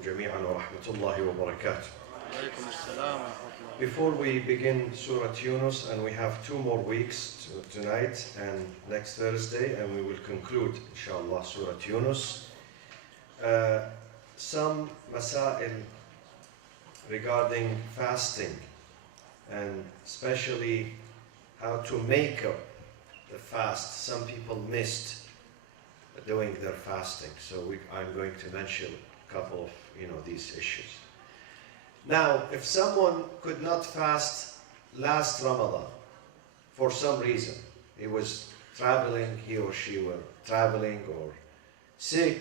عليكم جميعا ورحمة الله وبركاته. Before we begin Surat Younis, and we have 2 more weeks tonight and next Thursday, and we will conclude, inshallah, Surat Younis. Some masail regarding fasting, and especially how to make up the fast. Some people missed doing their fasting, so I'm going to mention a couple of these issues. Now, if someone could not fast last Ramadan for some reason, he was traveling, he or she were traveling, or sick.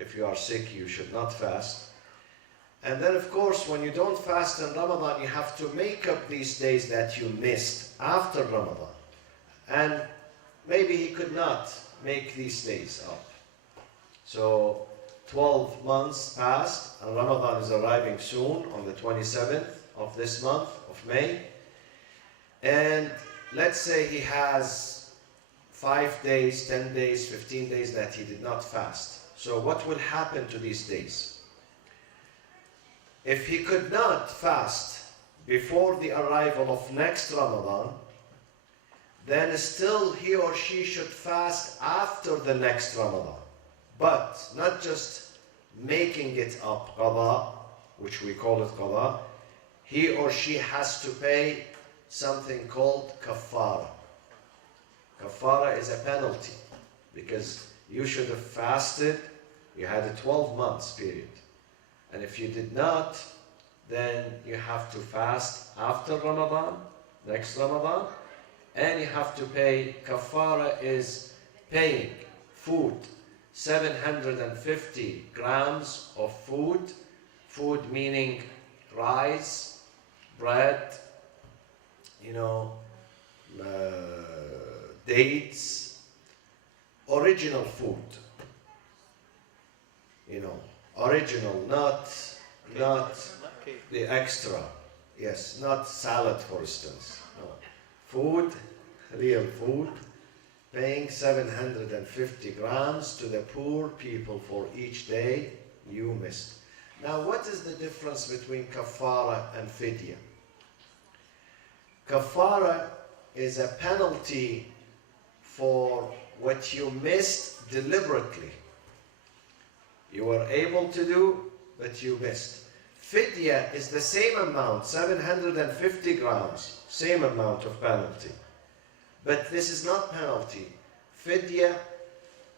If you are sick, you should not fast. And then, of course, when you don't fast in Ramadan, you have to make up these days that you missed after Ramadan. And maybe he could not make these days up. So 12 months passed, and Ramadan is arriving soon on the 27th of this month of May. And let's say he has 5 days, 10 days, 15 days that he did not fast. So what will happen to these days? If he could not fast before the arrival of next Ramadan, then still he or she should fast after the next Ramadan. But not just making it up, qada, which we call it qada. He or she has to pay something called kafara. Kafara is a penalty, because you should have fasted, you had a 12 months period. And if you did not, then you have to fast after Ramadan, next Ramadan, and you have to pay. Kafara is paying food, 750 grams of food, food meaning rice, bread, dates, original food, original, not the extra, yes, not salad, for instance, no. Food, real food, paying 750 grams to the poor people for each day you missed. Now, what is the difference between kafara and fidya? Kafara is a penalty for what you missed deliberately. You were able to do, but you missed. Fidya is the same amount, 750 grams, same amount of penalty. But this is not penalty. Fidya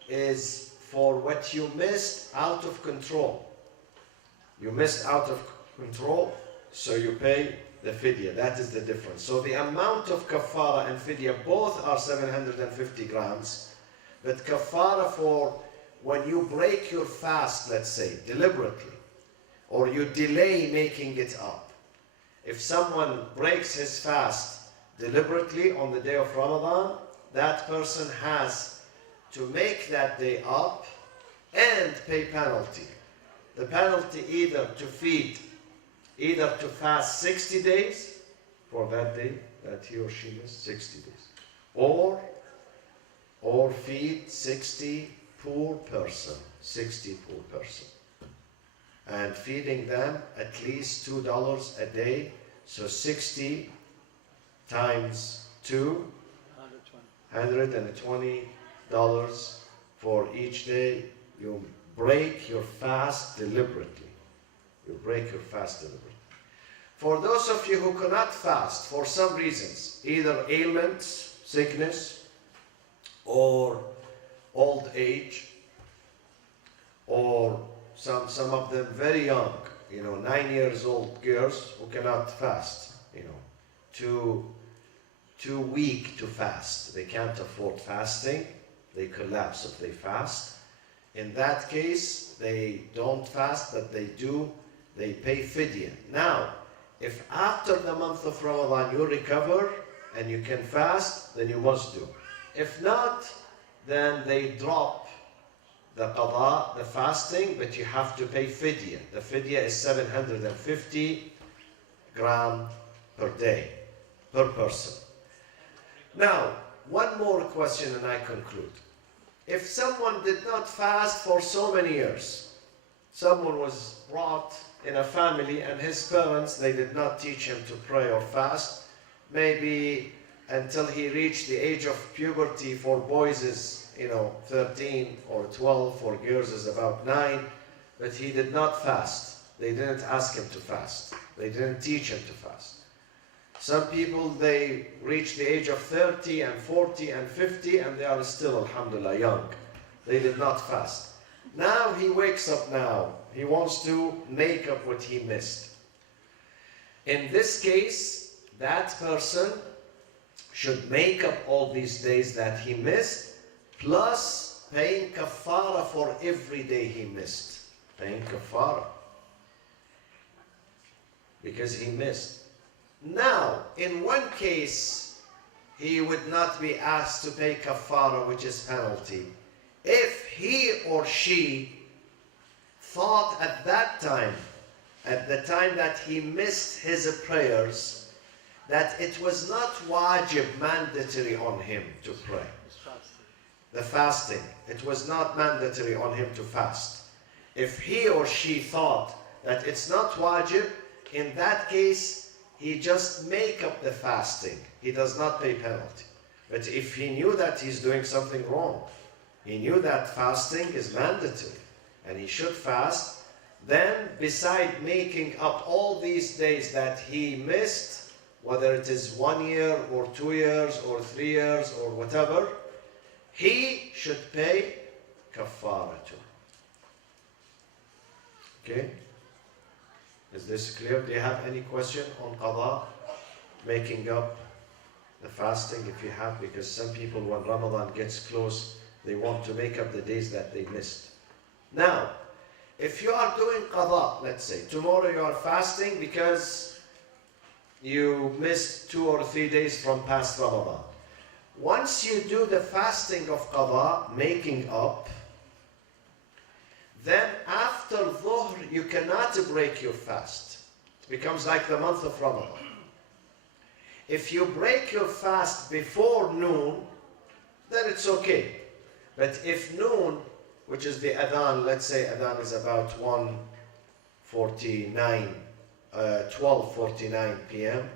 is for what you missed out of control. You missed out of control, so you pay the fidya. That is the difference. So the amount of kafara and fidya both are 750 grams. But kafara for when you break your fast, let's say, deliberately, or you delay making it up. If someone breaks his fast deliberately on the day of Ramadan, that person has to make that day up and pay penalty. The penalty either to fast 60 days for that day that he or she missed, 60 days, or feed 60 poor person, and feeding them at least $2 a day, so 60 times 2, $120 for each day. You break your fast deliberately. For those of you who cannot fast for some reasons, either ailments, sickness, or old age, or some of them very young, 9 years old girls who cannot fast, too weak to fast. They can't afford fasting. They collapse if they fast. In that case, they don't fast, but they pay fidya. Now, if after the month of Ramadan you recover and you can fast, then you must do. If not, then they drop the qada, the fasting, but you have to pay fidya. The fidya is 750 gram per day, per person. Now, one more question and I conclude. If someone did not fast for so many years, someone was brought in a family and his parents, they did not teach him to pray or fast. Maybe until he reached the age of puberty. For boys is, 13 or 12, for girls is about 9. But he did not fast. They didn't ask him to fast. They didn't teach him to fast. Some people, they reach the age of 30 and 40 and 50 and they are still, alhamdulillah, young. They did not fast. Now he wakes up now. He wants to make up what he missed. In this case, that person should make up all these days that he missed, plus paying kafara for every day he missed. Paying kafara. Because he missed. Now, in one case, he would not be asked to pay kafara, which is penalty. If he or she thought at that time, at the time that he missed his prayers, that it was not wajib, mandatory on him to pray. The fasting, it was not mandatory on him to fast. If he or she thought that it's not wajib, in that case, he just make up the fasting. He does not pay penalty. But if he knew that he's doing something wrong, he knew that fasting is mandatory and he should fast, then beside making up all these days that he missed, whether it is 1 year or 2 years or 3 years or whatever, he should pay kafara too. Okay? Is this clear? Do you have any question on qada? Making up the fasting, if you have, because some people, when Ramadan gets close, they want to make up the days that they missed. Now, if you are doing qada, let's say, tomorrow you are fasting because you missed 2 or 3 days from past Ramadan. Once you do the fasting of qada, making up, then after dhuhr, you cannot break your fast. It becomes like the month of Ramadan. If you break your fast before noon, then it's okay. But if noon, which is the adhan, let's say adhan is about 12:49 p.m.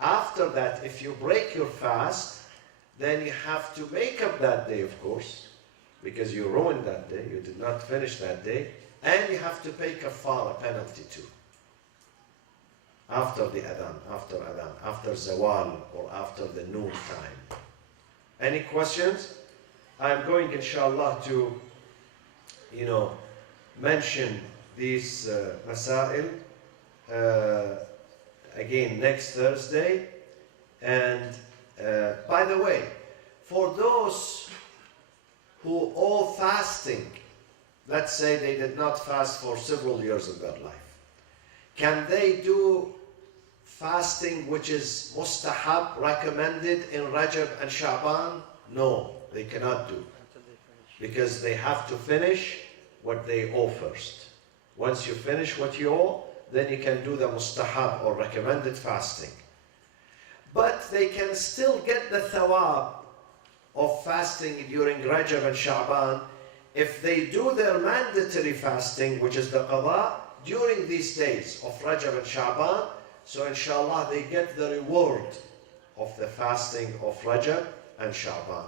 After that, if you break your fast, then you have to make up that day, of course, because you ruined that day, you did not finish that day, and you have to pay kafara, penalty too. After the adhan, after zawal, or after the noon time. Any questions? I'm going, inshallah, to, mention these masail again next Thursday. And by the way, for those who owe fasting, let's say they did not fast for several years of their life, can they do fasting which is mustahab, recommended in Rajab and Sha'ban? No, they cannot do, because they have to finish what they owe first. Once you finish what you owe, then you can do the mustahab or recommended fasting. But they can still get the thawab of fasting during Rajab and Sha'ban if they do their mandatory fasting, which is the qada, during these days of Rajab and Sha'ban. So inshallah they get the reward of the fasting of Rajab and Sha'ban.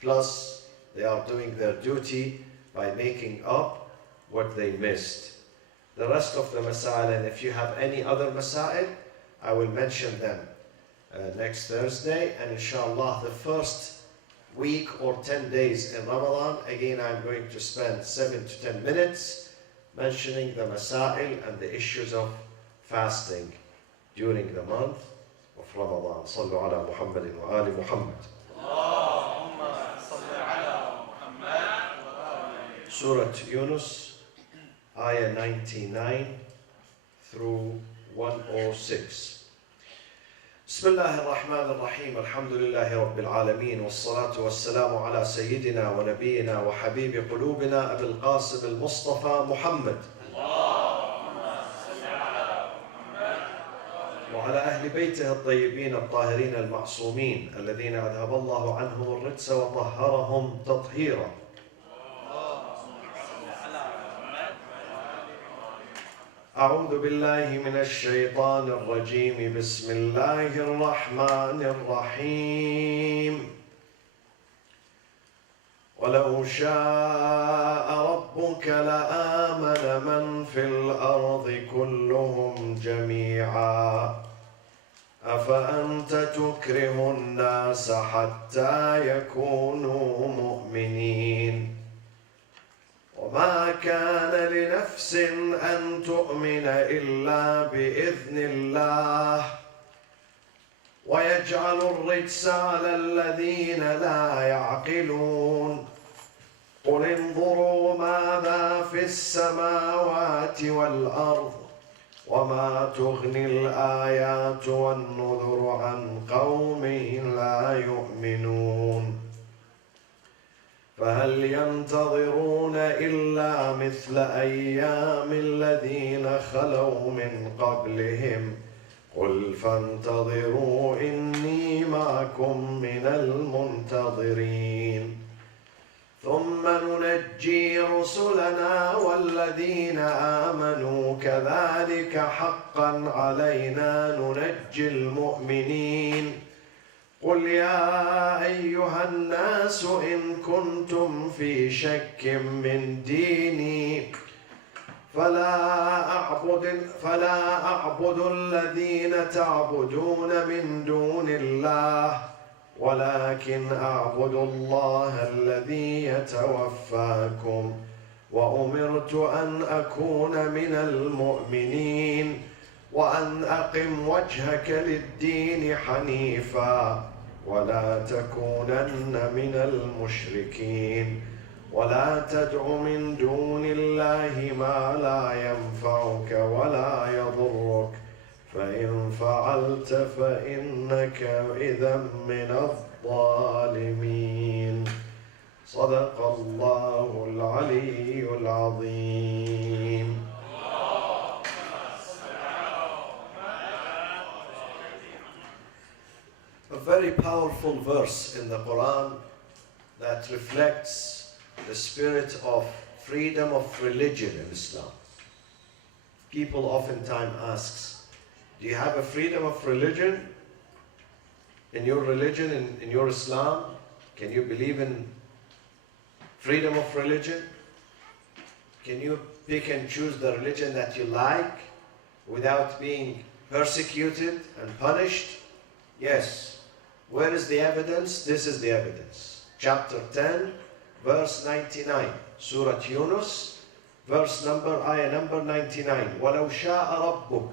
Plus they are doing their duty by making up what they missed. The rest of the masail, and if you have any other masail, I will mention them next Thursday. And inshallah the first week or 10 days in Ramadan, again I'm going to spend 7 to 10 minutes mentioning the masail and the issues of fasting during the month of Ramadan. Sallu ala Muhammadin wa ali Muhammad. Surat Younis, ayah 99 through 106. بسم الله الرحمن الرحيم الحمد لله رب العالمين والصلاة والسلام على سيدنا ونبينا وحبيب قلوبنا أبي القاسم المصطفى محمد وعلى أهل بيته الطيبين الطاهرين المعصومين الذين أذهب الله عنهم الرجس وطهرهم تطهيرا. أعوذ بالله من الشيطان الرجيم بسم الله الرحمن الرحيم ولو شاء ربك لآمن من في الأرض كلهم جميعا أفأنت تكره الناس حتى يكونوا مؤمنين وما كان لنفس أن تؤمن إلا بإذن الله ويجعل الرجس على الذين لا يعقلون قل انظروا ماذا في السماوات والأرض وما تغني الآيات والنذر عن قوم لا يؤمنون فهل ينتظرون إلا مثل أيام الذين خلوا من قبلهم قل فانتظروا إني معكم من المنتظرين ثم ننجي رسلنا والذين آمنوا كذلك حقا علينا ننجي المؤمنين قل يا أيها الناس إن كنتم في شك من ديني فلا أعبد الذين تعبدون من دون الله ولكن أعبد الله الذي يتوفاكم وأمرت أن أكون من المؤمنين وأن أقم وجهك للدين حنيفا ولا تكونن من المشركين ولا تدع من دون الله ما لا ينفعك ولا يضرك فإن فعلت فإنك إذا من الظالمين صدق الله العلي العظيم. A very powerful verse in the Quran that reflects the spirit of freedom of religion in Islam. People oftentimes ask, do you have a freedom of religion in your religion, in your Islam? Can you believe in freedom of religion? Can you pick and choose the religion that you like without being persecuted and punished? Yes. Where is the evidence? This is the evidence. Chapter 10, verse 99. Surat Younis, ayah number 99. وَلَوْ شَاءَ رَبُّكَ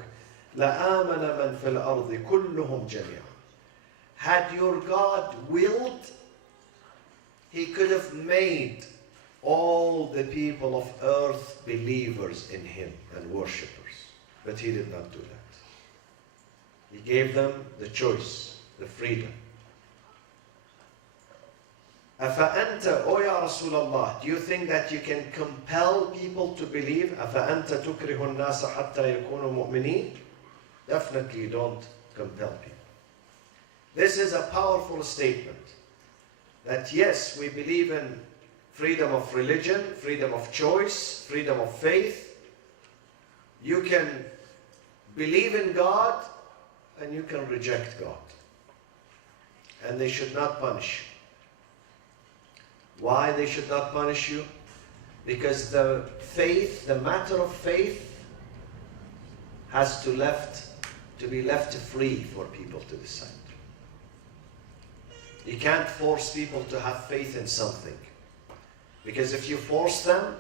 لَآمَنَ مَنْ فِي الْأَرْضِ كُلُّهُمْ جَمِيعًا. Had your God willed, He could have made all the people of earth believers in Him and worshippers. But He did not do that. He gave them the choice, the freedom. أَفَأَنْتَ, O Ya Rasulullah, do you think that you can compel people to believe? أَفَأَنْتَ تُكْرِهُ النَّاسَ حَتَّى يَكُونُوا مُؤْمِنِينَ? Definitely you don't compel people. This is a powerful statement. That yes, we believe in freedom of religion, freedom of choice, freedom of faith. You can believe in God and you can reject God. And they should not punish you. Why they should not punish you? Because the faith, the matter of faith, has to be left free for people to decide. You can't force people to have faith in something. Because if you force them,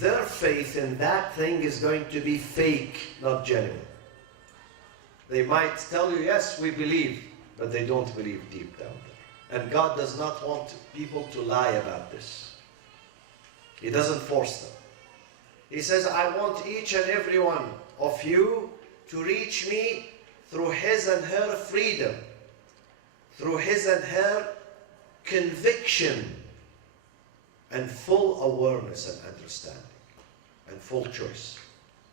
their faith in that thing is going to be fake, not genuine. They might tell you, yes, we believe, but they don't believe deep down there. And God does not want people to lie about this. He doesn't force them. He says, I want each and every one of you to reach me through his and her freedom, through his and her conviction and full awareness and understanding and full choice.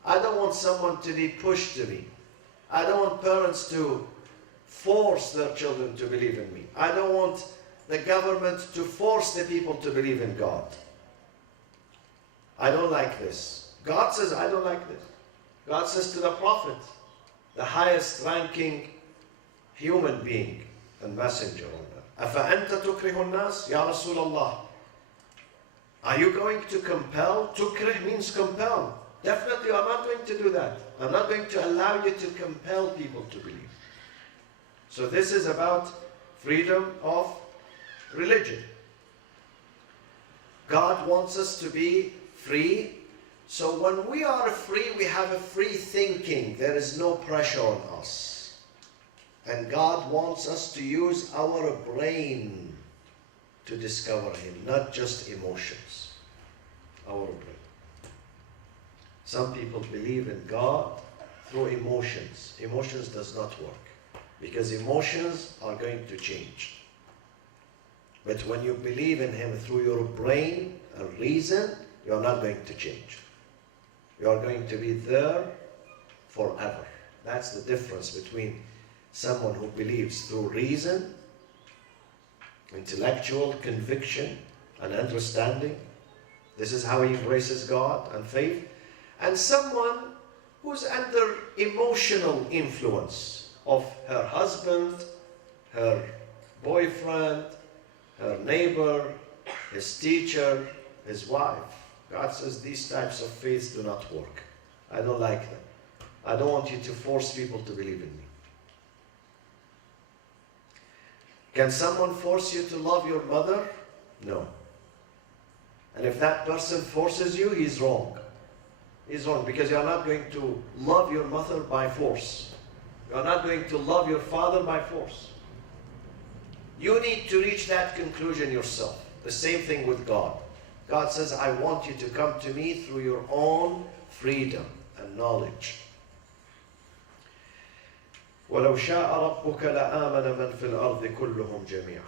I don't want someone to be pushed to me. I don't want parents to force their children to believe in me. I don't want the government to force the people to believe in God. I don't like this. God says, I don't like this. God says to the Prophet, the highest ranking human being and messenger on earth, أَفَأَنْتَ تُكْرِهُ النَّاسِ يَا رَسُولَ اللَّهِ. Are you going to compel? Tukrih means compel. Definitely I'm not going to do that. I'm not going to allow you to compel people to believe. So this is about freedom of religion. God wants us to be free. So when we are free, we have a free thinking. There is no pressure on us. And God wants us to use our brain to discover Him, not just emotions. Our brain. Some people believe in God through emotions. Emotions does not work because emotions are going to change. But when you believe in Him through your brain and reason, you are not going to change. You are going to be there forever. That's the difference between someone who believes through reason, intellectual conviction and understanding. This is how he embraces God and faith. And someone who's under emotional influence of her husband, her boyfriend, her neighbor, his teacher, his wife. God says these types of faiths do not work. I don't like them. I don't want you to force people to believe in me. Can someone force you to love your mother? No. And if that person forces you, he's wrong. He's wrong because you are not going to love your mother by force. You are not going to love your father by force. You need to reach that conclusion yourself. The same thing with God. God says, I want you to come to me through your own freedom and knowledge. وَلَوْ شَاءَ رَبُّكَ لَآمَنَ مَنْ فِي الْأَرْضِ كُلُّهُمْ جَمِيعًا.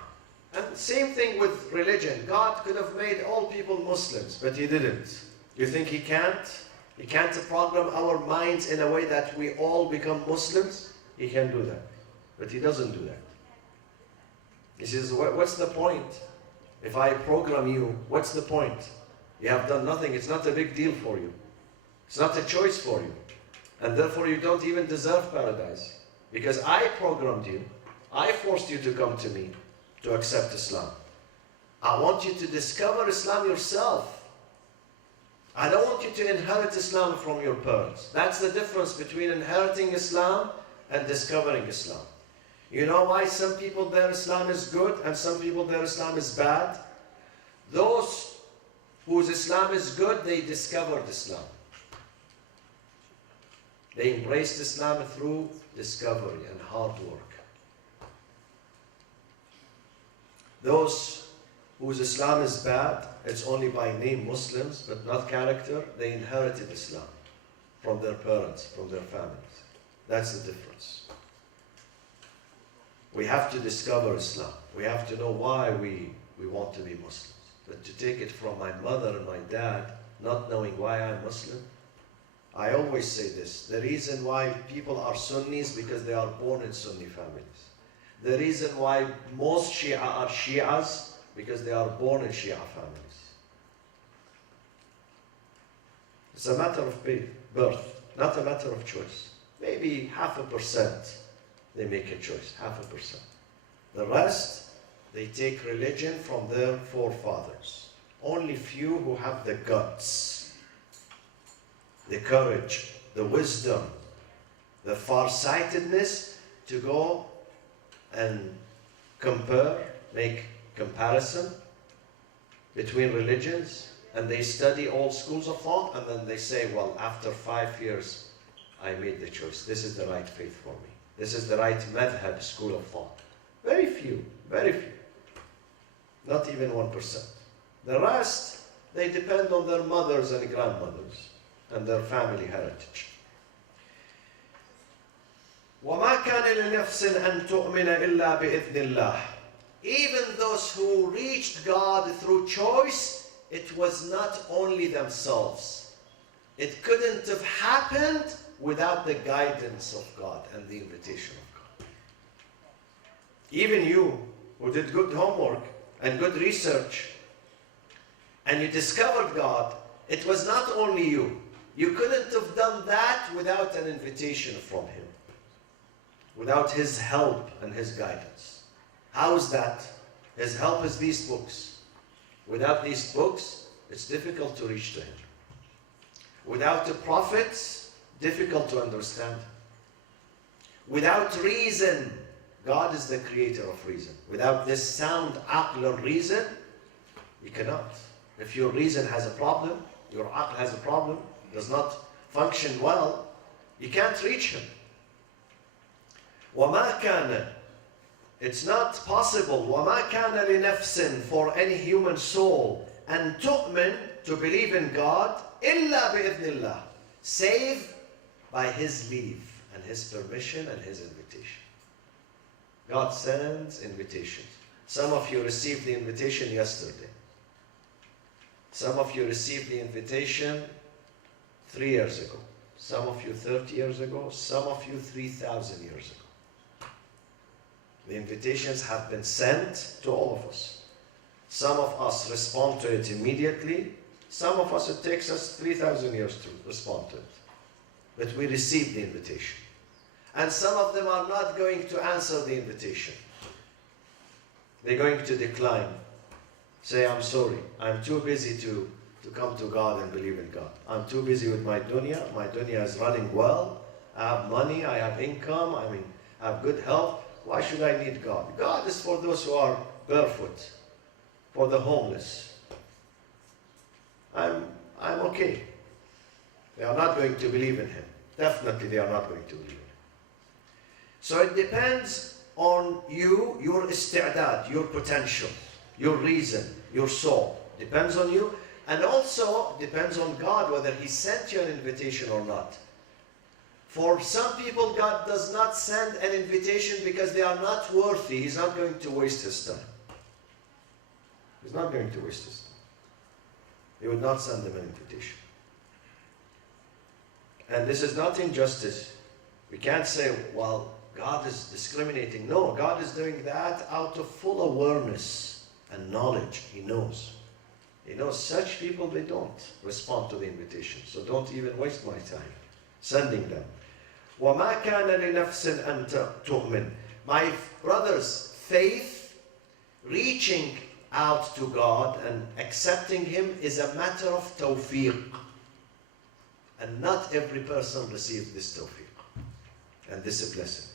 And same thing with religion. God could have made all people Muslims, but He didn't. You think He can't? He can't program our minds in a way that we all become Muslims? He can do that. But He doesn't do that. He says, what's the point? If I program you, what's the point? You have done nothing. It's not a big deal for you. It's not a choice for you. And therefore you don't even deserve paradise. Because I programmed you. I forced you to come to me to accept Islam. I want you to discover Islam yourself. I don't want you to inherit Islam from your parents. That's the difference between inheriting Islam and discovering Islam. You know why some people their Islam is good and some people their Islam is bad? Those whose Islam is good, they discovered Islam. They embraced Islam through discovery and hard work. Those whose Islam is bad, it's only by name Muslims, but not character, they inherited Islam from their parents, from their families. That's the difference. We have to discover Islam. We have to know why we want to be Muslims. But to take it from my mother and my dad, not knowing why I'm Muslim, I always say this. The reason why people are Sunnis because they are born in Sunni families. The reason why most Shia are Shias because they are born in Shia families. It's a matter of birth, not a matter of choice. Maybe 0.5% they make a choice, 0.5%. The rest, they take religion from their forefathers. Only few who have the guts, the courage, the wisdom, the farsightedness to go and compare, make comparison between religions, and they study all schools of thought, and then they say, well, after 5 years, I made the choice. This is the right faith for me. This is the right madhab, school of thought. Very few, very few. Not even 1%. The rest, they depend on their mothers and grandmothers and their family heritage. وَمَا كَانَ لِنَفْسٍ أَن تُؤْمِنَ إِلَّا بِإِذْنِ اللَّهِ. Even those who reached God through choice, it was not only themselves. It couldn't have happened without the guidance of God and the invitation of God. Even you, who did good homework and good research, and you discovered God, it was not only you. You couldn't have done that without an invitation from him, without his help and his guidance. How is that? His help is these books. Without these books, it's difficult to reach to him. Without the prophets, difficult to understand. Without reason, God is the creator of reason. Without this sound aql or reason, you cannot. If your reason has a problem, your aql has a problem, does not function well, you can't reach him. وَمَا كَانَ, it's not possible, وَمَا كَانَ لِنَفْسٍ, for any human soul, أَن تُؤْمِن, to believe in God, إِلَّا بِإِذْنِ اللَّهِ, save by his leave and his permission and his invitation. God sends invitations. Some of you received the invitation yesterday. Some of you received the invitation 3 years ago. Some of you 30 years ago. Some of you 3,000 years ago. The invitations have been sent to all of us. Some of us respond to it immediately. Some of us, it takes us 3,000 years to respond to it. But we receive the invitation. And some of them are not going to answer the invitation. They're going to decline. Say, I'm sorry, I'm too busy to come to God and believe in God. I'm too busy with my dunya. My dunya is running well. I have money, I have income, I have good health. Why should I need God? God is for those who are barefoot, for the homeless. I'm okay. They are not going to believe in him. Definitely they are not going to believe in him. So it depends on you, your isti'dad, your potential, your reason, your soul. Depends on you. And also depends on God whether he sent you an invitation or not. For some people, God does not send an invitation because they are not worthy. He's not going to waste his time. He's not going to waste his time. He would not send them an invitation. And this is not injustice. We can't say, well, God is discriminating. No, God is doing that out of full awareness and knowledge. He knows. He knows such people, they don't respond to the invitation. So don't even waste my time sending them. وَمَا كَانَ لِنَفْسٍ أَن تُؤْمِنْ. My brothers, faith, reaching out to God and accepting him is a matter of tawfiq. And not every person receives this tawfiq and this blessing.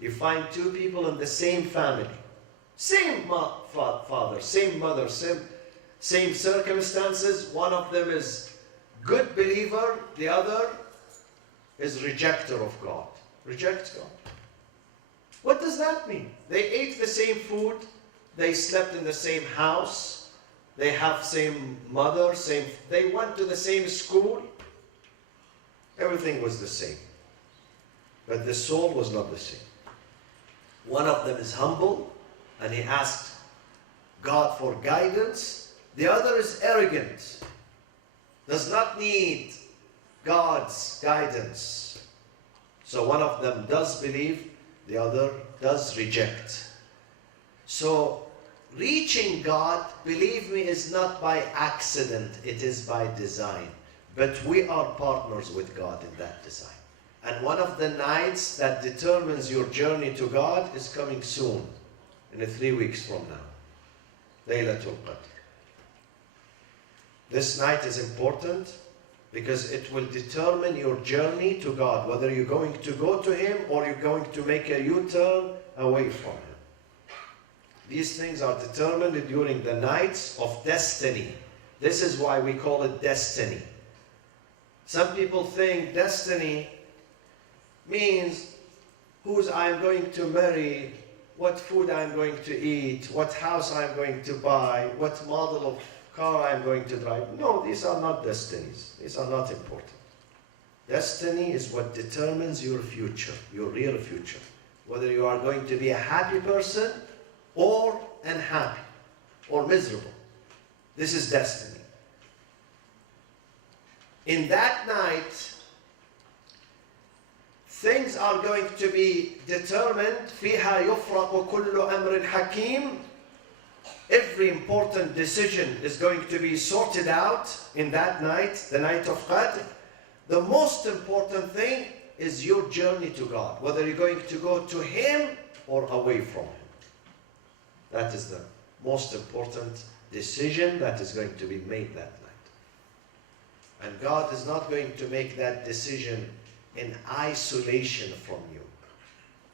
You find two people in the same family, same father, same mother, same circumstances. One of them is good believer, the other is rejecter of God. Rejects God. What does that mean? They ate the same food, they slept in the same house, they have same mother, they went to the same school. Everything was the same. But the soul was not the same. One of them is humble and he asked God for guidance. The other is arrogant, does not need God's guidance. So one of them does believe, the other does reject. So reaching God, believe me, is not by accident, it is by design. But we are partners with God in that design. And one of the nights that determines your journey to God is coming soon, in 3 weeks from now. Laylatul Qadr. This night is important because it will determine your journey to God, whether you're going to go to him or you're going to make a U-turn away from him. These things are determined during the nights of destiny. This is why we call it destiny. Some people think destiny means whose I'm going to marry, what food I'm going to eat, what house I'm going to buy, what model of car I'm going to drive. No, these are not destinies. These are not important. Destiny is what determines your future, your real future. Whether you are going to be a happy person or unhappy or miserable. This is destiny. In that night, things are going to be determined. فِيهَا يُفْرَقُ كُلُّ أَمْرٍ حَكِيمٍ. Every important decision is going to be sorted out in that night, the night of Qadr. The most important thing is your journey to God, whether you're going to go to Him or away from Him. That is the most important decision that is going to be made that night. And God is not going to make that decision in isolation from you.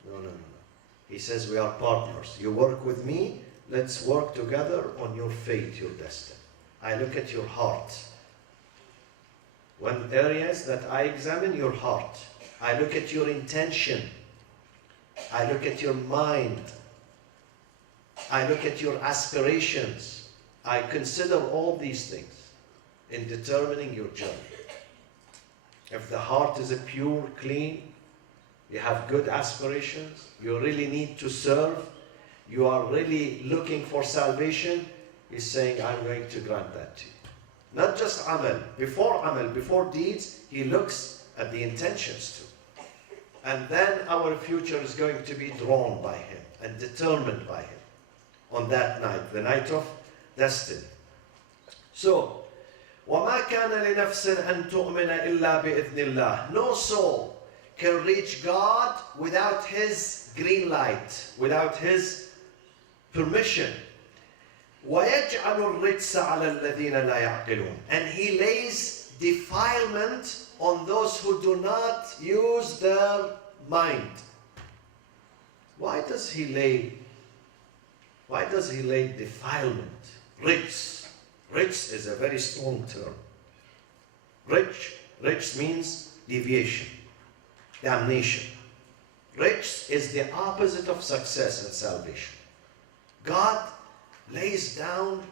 No, no, no, no. He says we are partners. You work with me, let's work together on your fate, your destiny. I look at your heart. One areas that I examine your heart. I look at your intention. I look at your mind. I look at your aspirations. I consider all these things in determining your journey. If the heart is a pure, clean, you have good aspirations, you really need to serve, you are really looking for salvation, He's saying, I'm going to grant that to you. Not just amal, before deeds, He looks at the intentions too. And then our future is going to be drawn by Him and determined by Him on that night, the night of destiny. So, وَمَا كَانَ لِنَفْسٍ أَن تُؤْمِنَ إِلَّا بِإِذْنِ اللَّهِ. No soul can reach God without His green light, without His permission. وَيَجْعَلُ الرِّجْسَ عَلَى الَّذِينَ لَا يَعْقِلُونَ. And He lays defilement on those who do not use their mind. Why does He lay defilement? Rijs is a very strong term. Rijs means deviation, damnation. Rijs is the opposite of success and salvation. God lays down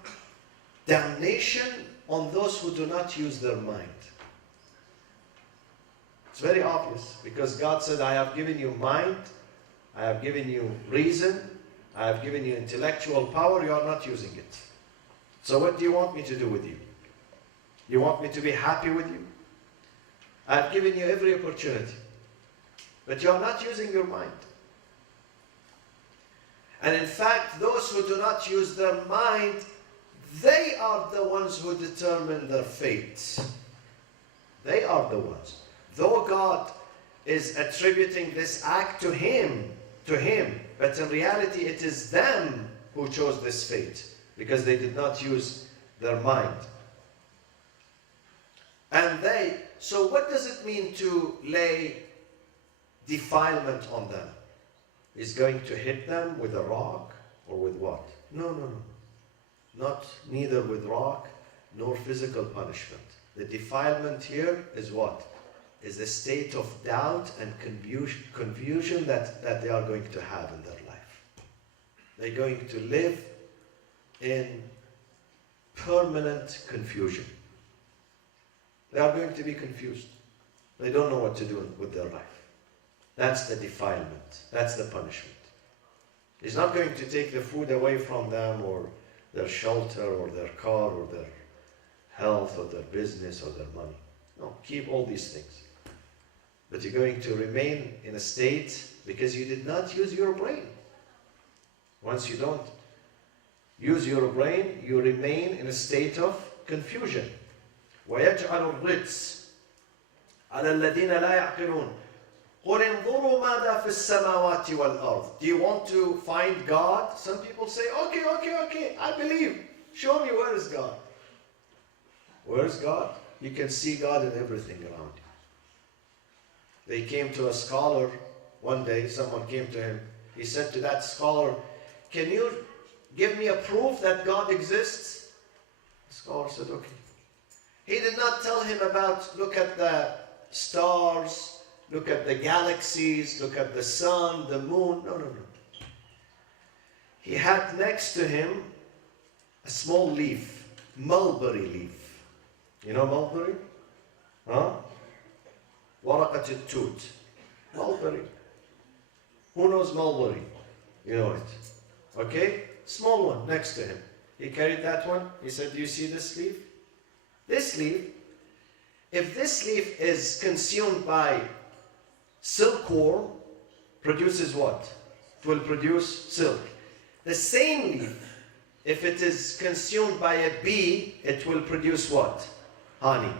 damnation on those who do not use their mind. It's very obvious because God said, I have given you mind, I have given you reason, I have given you intellectual power, you are not using it. So what do you want me to do with you? You want me to be happy with you? I have given you every opportunity, but you are not using your mind. And in fact, those who do not use their mind, they are the ones who determine their fate. They are the ones. Though God is attributing this act to Him, but in reality it is them who chose this fate because they did not use their mind. So what does it mean to lay defilement on them? Is going to hit them with a rock or with what? No. Neither with rock nor physical punishment. The defilement here is what? Is a state of doubt and confusion that they are going to have in their life. They're going to live in permanent confusion. They are going to be confused. They don't know what to do with their life. That's the defilement. That's the punishment. He's not going to take the food away from them or their shelter or their car or their health or their business or their money. No, keep all these things. But you're going to remain in a state because you did not use your brain. Once you don't use your brain, you remain in a state of confusion. وَيَجْعَلُ الرِّجْسَ عَلَى الَّذِينَ لَا يَعْقِلُونَ. قُلْ انظُرُوا مَاذَا فِي السَّمَاوَاتِ وَالْأَرْضِ. Do you want to find God? Some people say, okay, I believe. Show me where is God. Where is God? You can see God in everything around you. They came to a scholar one day, someone came to him. He said to that scholar, can you give me a proof that God exists? The scholar said, okay. He did not tell him about, look at the stars, look at the galaxies, look at the sun, the moon. No. He had next to him a small leaf, mulberry leaf. You know mulberry? Huh? Waraqat al-tut. Mulberry. Who knows mulberry? You know it. Okay? Small one next to him. He carried that one. He said, do you see this leaf? This leaf, if this leaf is consumed by silkworm, produces what? It will produce silk. The same leaf, if it is consumed by a bee, it will produce what? Honey.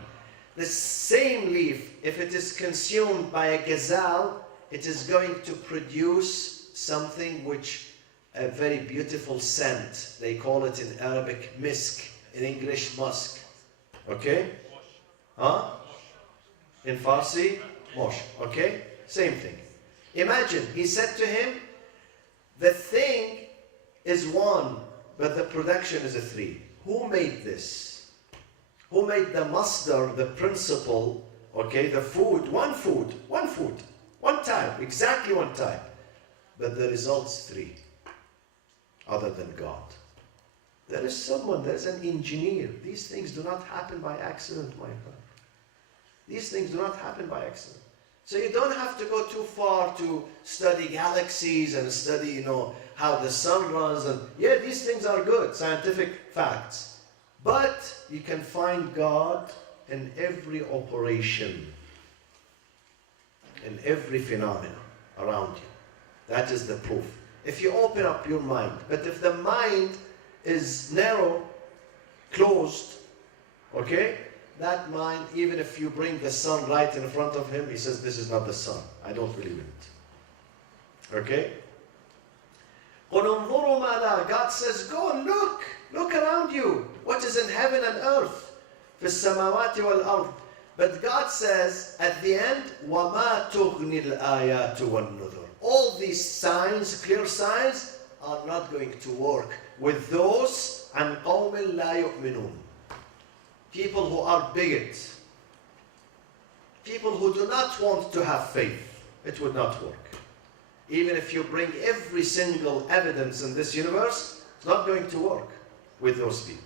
The same leaf, if it is consumed by a gazelle, it is going to produce something which a very beautiful scent. They call it in Arabic misk, in English musk. Okay? Huh? In Farsi, mosh. Okay? Same thing. Imagine, he said to him, the thing is one, but the production is a three. Who made this? Who made the masdar, the principle, okay, the food, one type, exactly one type. But the results three, other than God. There is someone, there's an engineer. These things do not happen by accident, my friend. These things do not happen by accident. So you don't have to go too far to study galaxies and study, how the sun runs. And yeah, these things are good, scientific facts. But you can find God in every operation, in every phenomenon around you. That is the proof. If you open up your mind, but if the mind is narrow, closed, okay, that mind, even if you bring the sun right in front of him, he says, this is not the sun. I don't believe in it. Okay? God says, go and look. Look around you. What is in heaven and earth? في السماوات والأرض. But God says at the end, وَمَا تُغْنِي الْآيَاتُ وَالنُّذُرُ. All these signs, clear signs, are not going to work with those عَنْ قَوْمٍ لَا يُؤْمِنُونَ. People who are bigots. People who do not want to have faith. It would not work. Even if you bring every single evidence in this universe, it's not going to work with those people.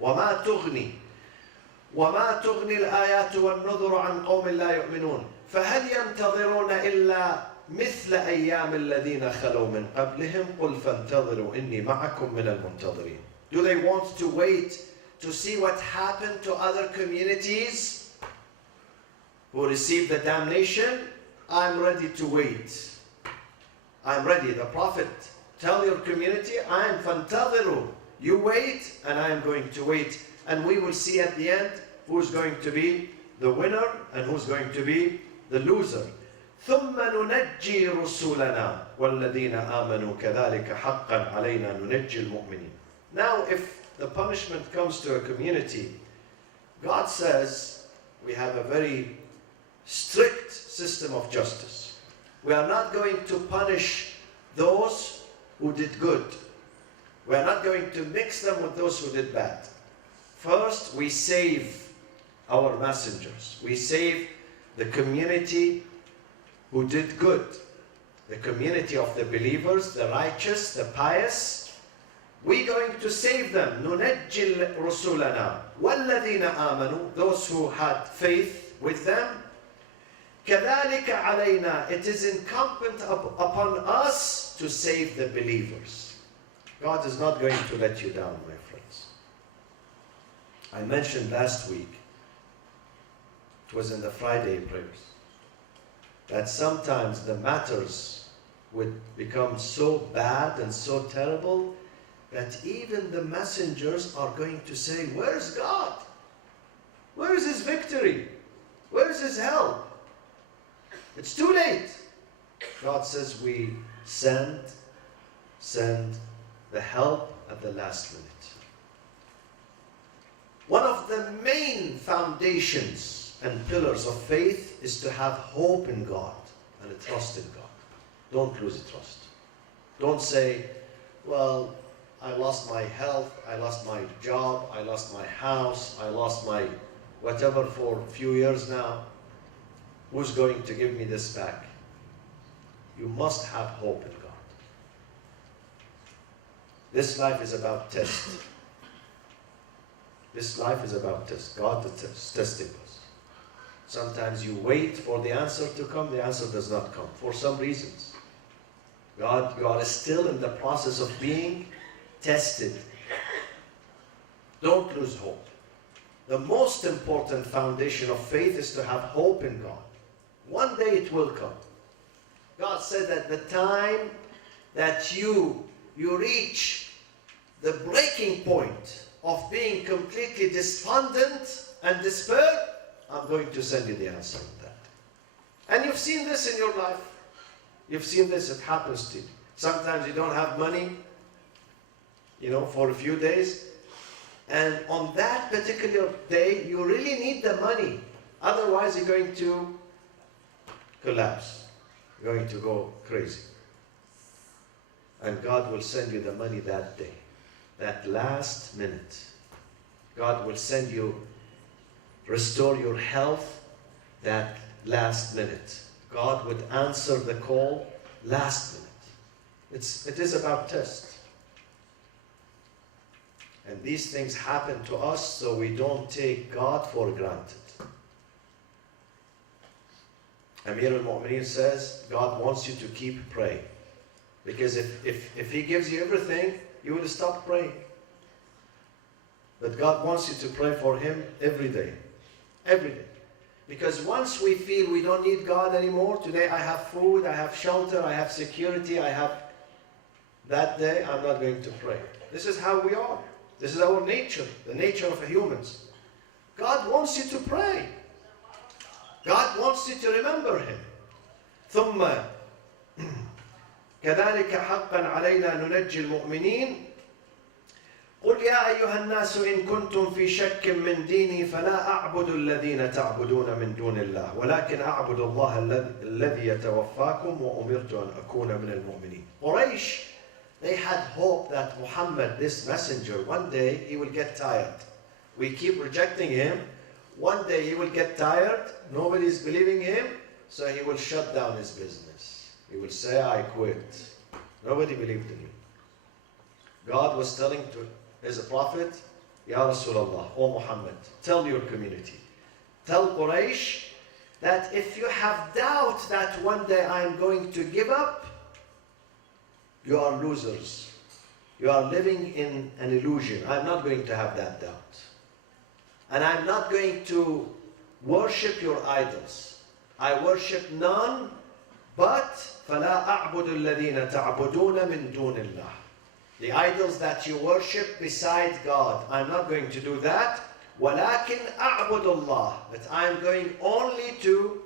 وَمَا تُغْنِي الْآيَاتُ وَالنُّذُرُ عَنْ قَوْمٍ لَا يُؤْمِنُونَ فَهَلْ يَنْتَظِرُونَ إِلَّا مِثْلَ أَيَّامِ الَّذِينَ خَلَوْا مِنْ قَبْلِهِمْ قُلْ فَانْتَظِرُوا إِنِّي مَعَكُمْ مِنَ الْمُنْتَظِرِينَ. Do they want to wait to see what happened to other communities who received the damnation? I'm ready to wait. I'm ready. The Prophet, tell your community, I am فَانْتَظِرُوا. You wait, and I am going to wait. And we will see at the end who's going to be the winner and who's going to be the loser. ثُمَّ نُنَجِّي رُسُولَنَا وَالَّذِينَ آمَنُوا كَذَلِكَ حَقًّا عَلَيْنَا نُنَجِّي الْمُؤْمِنِينَ. Now, if the punishment comes to a community, God says we have a very strict system of justice. We are not going to punish those who did good. We are not going to mix them with those who did bad. First, we save our messengers. We save the community who did good. The community of the believers, the righteous, the pious. We're going to save them. نُنَجِّي رُسُولَنَا وَالَّذِينَ آمَنُوا. Those who had faith with them. كَذَلِكَ عَلَيْنَا. It is incumbent upon us to save the believers. God is not going to let you down, my friends. I mentioned last week, it was in the Friday prayers, that sometimes the matters would become so bad and so terrible that even the messengers are going to say, where is God? Where is His victory? Where is His help? It's too late. God says we send the help at the last minute. One of the main foundations and pillars of faith is to have hope in God and a trust in God. Don't lose trust. Don't say, well, I lost my health, I lost my job, I lost my house, I lost my whatever for a few years now. Who's going to give me this back? You must have hope in God. This life is about test. This life is about test. God is testing us. Sometimes you wait for the answer to come, the answer does not come for some reasons. God is still in the process of being tested. Don't lose hope. The most important foundation of faith is to have hope in God. One day it will come. God said at the time that you reach the breaking point of being completely despondent and despair, I'm going to send you the answer on that. And you've seen this in your life. You've seen this, it happens to you. Sometimes you don't have money, for a few days. And on that particular day, you really need the money. Otherwise, you're going to collapse. You're going to go crazy. And God will send you the money that day, that last minute. God will send you, restore your health that last minute. God would answer the call last minute. It is about test. And these things happen to us so we don't take God for granted. Amir al-Mu'mineen says, God wants you to keep praying. Because if He gives you everything, you will stop praying. But God wants you to pray for Him every day. Every day. Because once we feel we don't need God anymore, today I have food, I have shelter, I have security, that day I'm not going to pray. This is how we are. This is our nature, the nature of humans. God wants you to pray. God wants you to remember Him. ثم كذلك حقا علينا ننجي المؤمنين قل يا أيها الناس إن كنتم في شك من ديني فلا أعبد الذين تعبدون من دون الله ولكن أعبد الله الذي يتوفاكم وأمرت أن أكون من المؤمنين. Quraysh, they had hope that Muhammad, this messenger, one day he will get tired. We keep rejecting him. One day he will get tired. Nobody is believing him. So he will shut down his business. He will say, I quit. Nobody believed in me. God was telling to his prophet, Ya Rasulullah, O Muhammad, tell your community, tell Quraysh that if you have doubt that one day I am going to give up, you are losers. You are living in an illusion. I'm not going to have that doubt. And I'm not going to worship your idols. I worship none but فَلَا أَعْبُدُ الَّذِينَ تَعْبُدُونَ مِن دُونِ اللَّهِ. The idols that you worship beside God, I'm not going to do that. وَلَكِنْ أَعْبُدُ اللَّهِ. But I'm going only to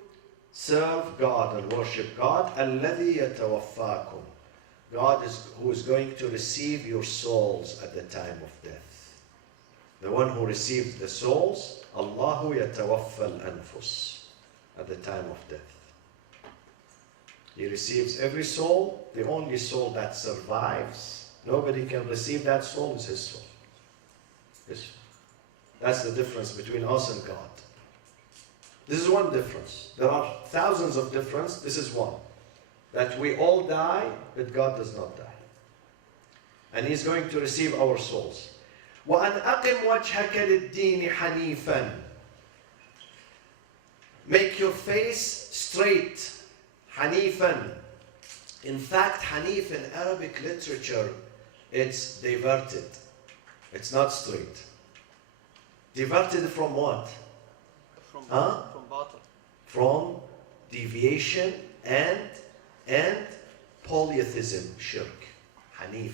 serve God and worship God. الَّذِي يَتَوَفَّاكُمْ. God is who is going to receive your souls at the time of death. The one who receives the souls, Allahu yatawaffa al-anfus, at the time of death. He receives every soul. The only soul that survives, nobody can receive that soul, is His soul. That's the difference between us and God. This is one difference. There are thousands of differences. This is one. That we all die, but God does not die. And He's going to receive our souls. وَأَنْ أَقِمْ وَجْهَكَ لِلدِّينِ حَنِيفًا. Make your face straight. Hanifan. In fact, Hanif in Arabic literature, it's diverted. It's not straight. Diverted from what? From batil. From deviation and polytheism, shirk. Hanif.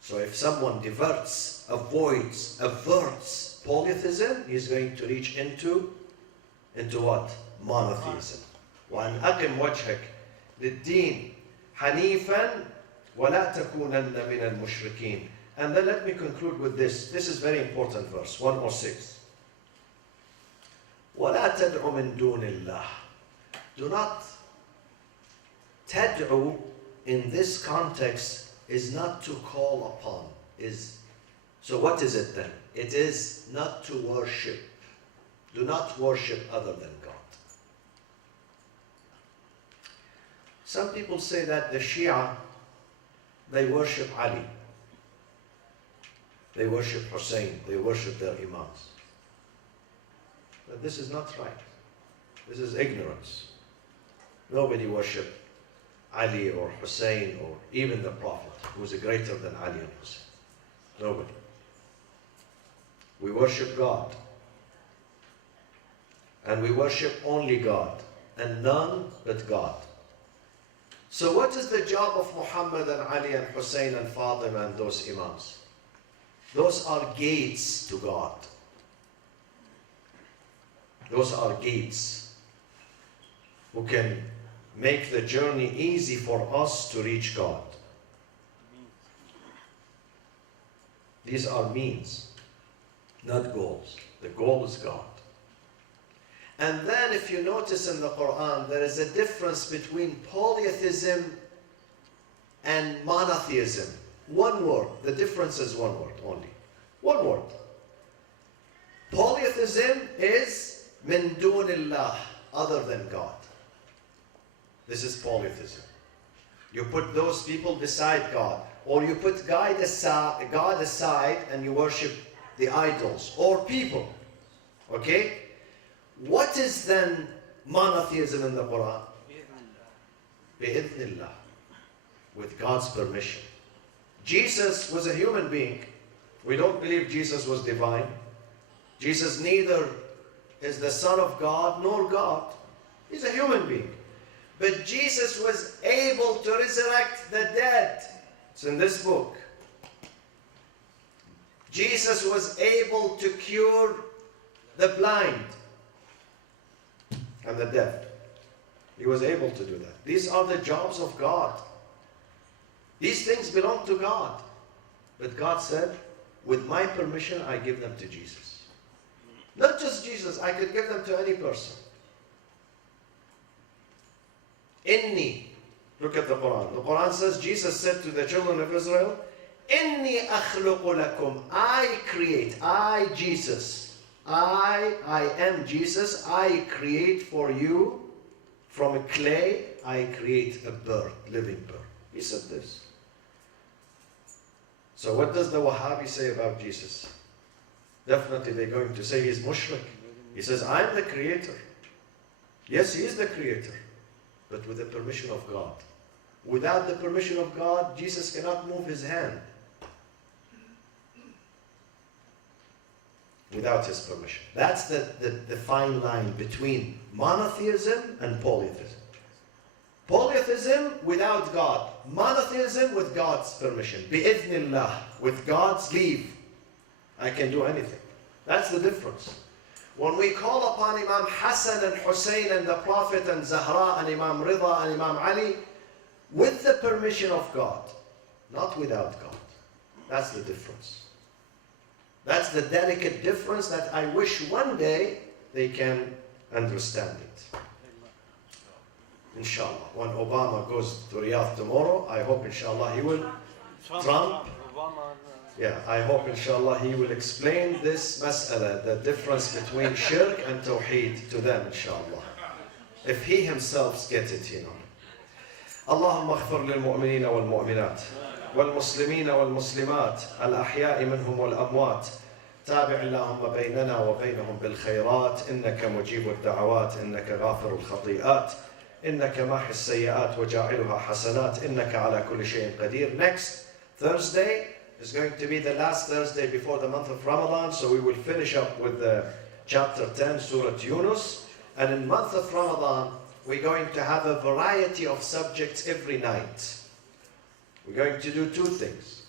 So if someone diverts, avoids, averts polytheism, he's going to reach into what? Monotheism. وَأَنْ أَقِمْ وَجْهَكَ لِلدِّينِ حَنِيفًا وَلَا تَكُونَنَّ مِنَ الْمُشْرِكِينَ. And then let me conclude with this. This is very important verse, 106. وَلَا تَدْعُ مِن دُونِ اللَّهِ. Do not. Tad'u in this context is not to call upon. So what is it then? It is not to worship. Do not worship other than God. Some people say that the Shia, they worship Ali. They worship Hussein. They worship their imams. But this is not right. This is ignorance. Nobody worshipped Ali or Hussein or even the Prophet, who is greater than Ali and Hussein. Nobody. We worship God. And we worship only God and none but God. So what is the job of Muhammad and Ali and Hussein and Fatima and those imams? Those are gates to God. Those are gates who can make the journey easy for us to reach God. These are means, not goals. The goal is God. And then if you notice in the Quran, there is a difference between polytheism and monotheism. One word. The difference is one word only. One word. Polytheism is min dunillah, other than God. This is polytheism. You put those people beside God, or you put God aside and you worship the idols or people. Okay? What is then monotheism in the Quran? Bi'idhnillah. With God's permission. Jesus was a human being. We don't believe Jesus was divine. Jesus neither is the Son of God nor God. He's a human being. But Jesus was able to resurrect the dead. It's in this book. Jesus was able to cure the blind and the deaf. He was able to do that. These are the jobs of God. These things belong to God. But God said, with my permission, I give them to Jesus. Not just Jesus, I could give them to any person. Inni. Look at the Quran. The Quran says, Jesus said to the children of Israel, Inni akhluqu lakum. I create. I, Jesus. I am Jesus. I create for you from a clay. I create a bird, living bird. He said this. So what does the Wahhabi say about Jesus? Definitely they're going to say he's mushrik. He says, I'm the creator. Yes, he is the creator, but with the permission of God. Without the permission of God, Jesus cannot move his hand. Without his permission. That's the fine line between monotheism and polytheism. Polytheism without God. Monotheism with God's permission. Bi'idhnillah, with God's leave. I can do anything. That's the difference. When we call upon Imam Hassan and Hussein and the Prophet and Zahra and Imam Rida and Imam Ali, with the permission of God, not without God. That's the difference. That's the delicate difference that I wish one day they can understand it. Inshallah. When Obama goes to Riyadh tomorrow, I hope inshallah he will. Trump. Yeah, I hope inshallah he will explain this mas'ala, the difference between shirk and tawheed to them inshallah. If he himself gets it, you know. اللهم اغفر للمؤمنين والمؤمنات والمسلمين والمسلمات الأحياء منهم والأموات تابع اللهم بيننا وبينهم بالخيرات إنك مجيب الدعوات إنك غافر الخطيئات إنك ماحي السيئات وجاعلها حسنات إنك على كل شيء قدير. Next Thursday is going to be the last Thursday before the month of Ramadan, so we will finish up with the chapter 10, Surat Younis. And in the month of Ramadan, we're going to have a variety of subjects every night. We're going to do 2 things.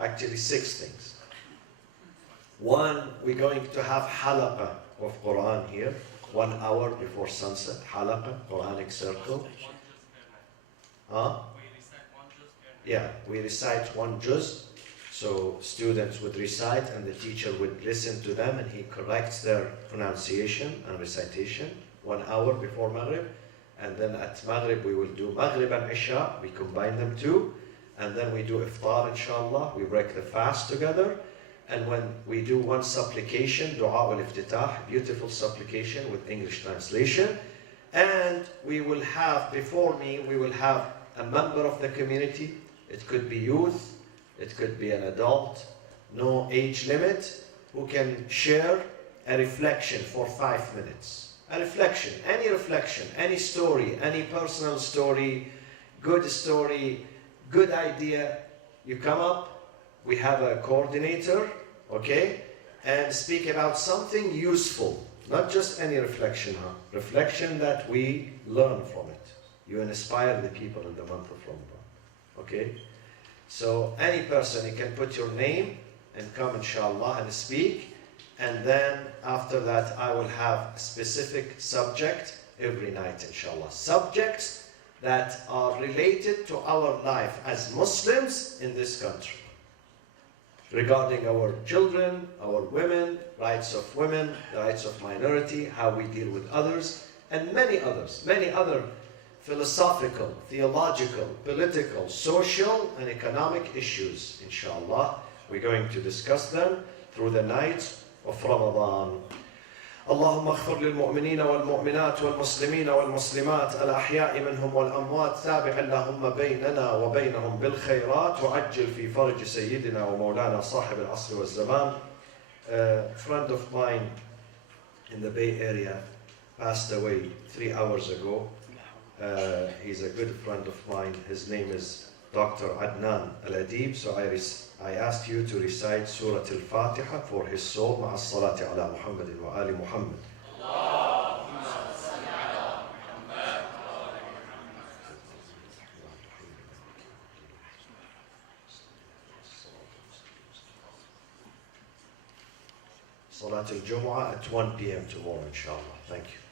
Actually 6 things. 1, we're going to have halaqah of Quran here, 1 hour before sunset. Halaqah, Quranic circle. Huh? Yeah, we recite 1 juz. So students would recite and the teacher would listen to them and he corrects their pronunciation and recitation 1 hour before Maghrib. And then at Maghrib we will do Maghrib and Isha, we combine them 2. And then we do Iftar inshallah, we break the fast together. And when we do 1 supplication, Dua al-Iftitah, beautiful supplication with English translation. And we will have, before me, we will have a member of the community. It could be youth, it could be an adult, no age limit, who can share a reflection for 5 minutes. A reflection, any story, any personal story, good idea. You come up, we have a coordinator, okay, and speak about something useful, not just any reflection, reflection that we learn from it. You inspire the people in the month of Ramadan. Okay, so any person, you can put your name and come inshallah and speak, and then after that I will have a specific subject every night, inshallah. Subjects that are related to our life as Muslims in this country. Regarding our children, our women, rights of women, rights of minority, how we deal with others, and many other philosophical, theological, political, social, and economic issues, inshallah. We're going to discuss them through the night of Ramadan. اللهم اغفر للمؤمنين والمؤمنات والمسلمين والمسلمات الأحياء منهم والأموات تابع اللهم بيننا وبينهم بالخيرات وعجل في فرج سيدنا ومولانا صاحب العصر والزمان. A friend of mine in the Bay Area passed away 3 hours ago. He's a good friend of mine. His name is Dr. Adnan Al-Adib. So I asked you to recite Surat Al-Fatiha for his soul. مع الصلاة على محمد وآل محمد. Salat al-Jumu'ah at 1 p.m. tomorrow, inshallah. Thank you.